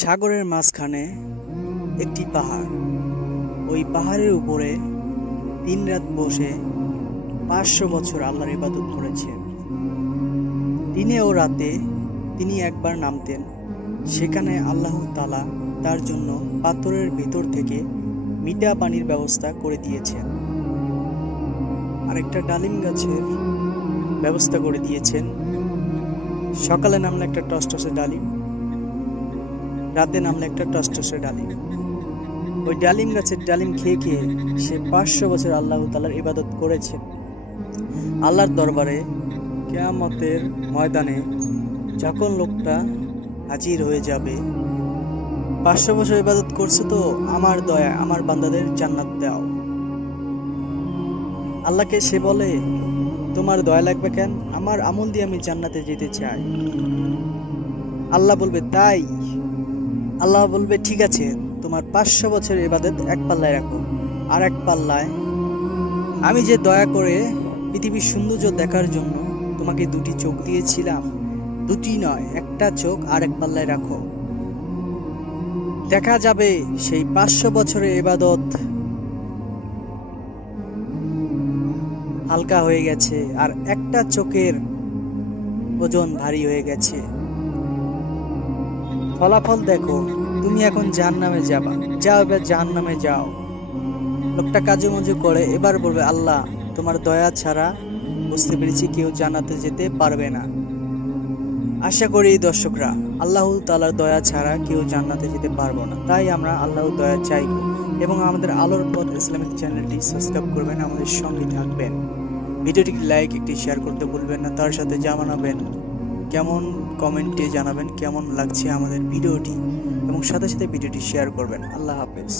সাগরের মাঝখানে একটি পাহাড়। ওই পাহাড়ের উপরে দিনরাত বসে 500 বছর আল্লাহর ইবাদত করেছেন। দিনে ও রাতে তিনি একবার নামতেন, সেখানে আল্লাহ তাআলা তার জন্য পাথরের ভিতর থেকে মিঠা পানির ব্যবস্থা করে দিয়েছেন, আরেকটা ডালিম গাছের ব্যবস্থা করে দিয়েছেন। সকালে নামলে একটা টসটসে ডালিম, রাতে নামলে একটা টসটসে ডালিম। ওই ডালিম গাছের ডালিম খেয়ে খেয়ে সে 500 বছর আল্লাহ তাআলার ইবাদত করেছে। আল্লাহর দরবারে কিয়ামতের ময়দানে যখন লোকটা হাজির হয়ে যাবে, 500 বছর ইবাদত করছে তো আমার দয়া, আমার বান্দাদের জান্নাত দাও। আল্লাহকে সে বলে, তোমার দয়া লাগবে কেন? আমার আমল দিয়ে আমি জান্নাতে যেতে চাই। আল্লাহ বলবে, তাই? আল্লাহ বলবে, ঠিক আছে, তোমার 500 বছরের ইবাদত এক পাল্লায় রাখো, আর এক পাল্লায় আমি যে দয়া করে পৃথিবীর সৌন্দর্য দেখার জন্য তোমাকে 2টি চোখ দিয়েছিলাম, 2টি নয়, একটা চোখ আর এক পাল্লায় রাখো। দেখা যাবে সেই 500 বছরের ইবাদত হালকা হয়ে গেছে আর একটা চোখের ওজন ভারী হয়ে গেছে। ফলাফল দেখো, তুমি এখন জাহান্নামে যাবা। যাও, এবার জাহান্নামে যাও। লোকটা কাজু মজু করে এবার বলবে, আল্লাহ তোমার দয়া ছাড়া বুঝতে পেরেছি কেউ জান্নাতে যেতে পারবে না। আশা করি দর্শকরা, আল্লাহ তাআলার দয়া ছাড়া কেউ জান্নাতে যেতে পারবো না। তাই আমরা আল্লাহর দয়া চাইব এবং আমাদের আলোর পথ ইসলামিক চ্যানেলটি সাবস্ক্রাইব করবেন, আমাদের সঙ্গে থাকবেন। ভিডিওটিকে লাইক, একটি শেয়ার করতে ভুলবেন না। তার সাথে জানাবেন কেমন, কমেন্টে জানাবেন কেমন লাগছে আমাদের ভিডিওটি এবং সাথে সাথে ভিডিওটি শেয়ার করবেন। আল্লাহ হাফেজ।